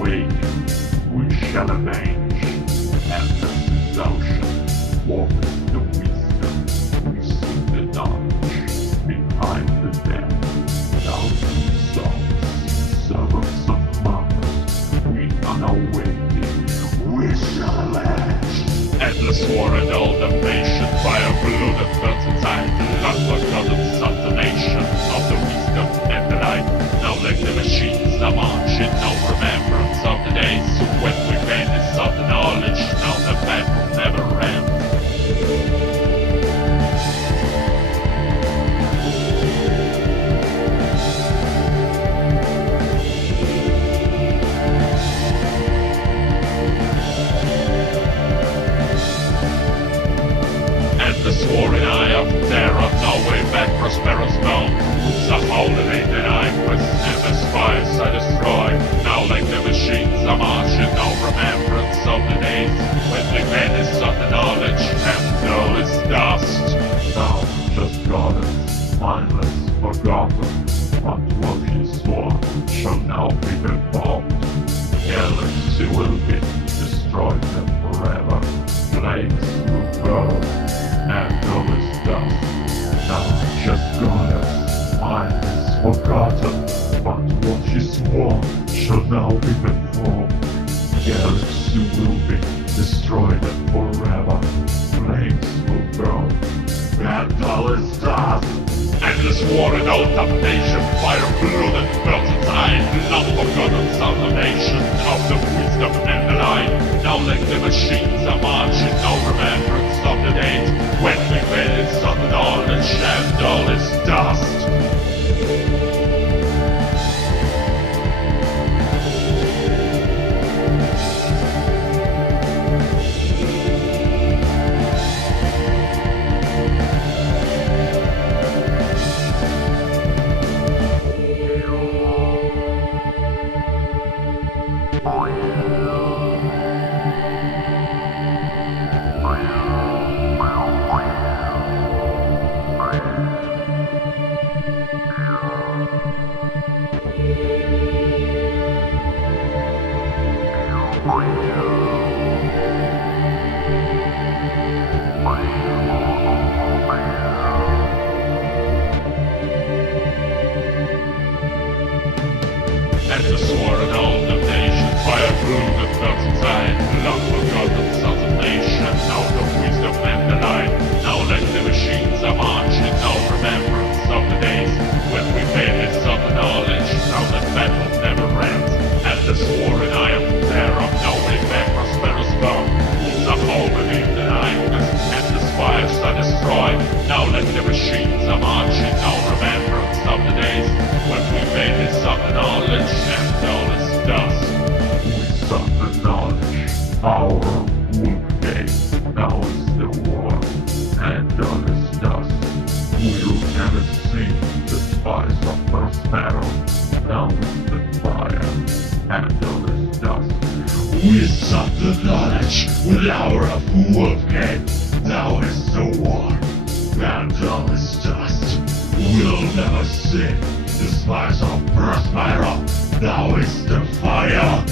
awake, we shall avenge. Endless ocean, walk the wisdom, we seek the knowledge. Behind the dead, thousand souls, servants of Mars, we are awaiting, we shall avenge. Endless war and all damnation, fire blue that burns inside, unforgotten sublimation of the wisdom and the light. Now like the machines are marching, no remembrance of the days when we vanished of the knowledge. Now the battle never ends. Endless war in eye of terror, no way back, prosperous bound. Some holding in the night, with endless fires are destroyed. Now like the machines are marching, no remembrance of the days when we vanished of the knowledge, and all is dust. Now just goddess, mindless, forgotten, but what he swore shall now be performed. Galaxy will be destroyed them forever. Flames will burn, and all is dust. Now just goddess, mindless, forgotten, but what she swore shall now be performed. Galaxy will be destroyed and forever. Flames will burn, and all is dust. Endless war and all damnation, fire blue that burns inside. Now forgotten salvation of the wisdom and the light. Now like the machines are marching, no remembrance of the days when we vanished of the knowledge, and all is dust. Endless war and all damnation, fire blue that burns inside. Long forgotten sons of nation, now the wisdom and the light. Now like the machines are marching, no remembrance of the days when we vanished of the knowledge. Now the battle never ends. Endless war and I am terror, no way back, prosperous bound. Wolves are holding in the night, endless fires are destroyed. Now like the machines are marching, no remembrance of the days when we vanished of the knowledge, and all is dust. We sought the knowledge, our wolf gate. Now is the war, and all is dust. We'll never see the spice of Prospero. Now is the fire, and all is dust. We sought the knowledge with our of wolf gate. Now is the war, and all is dust. We'll never see the spice of Prospero. Now is the fire.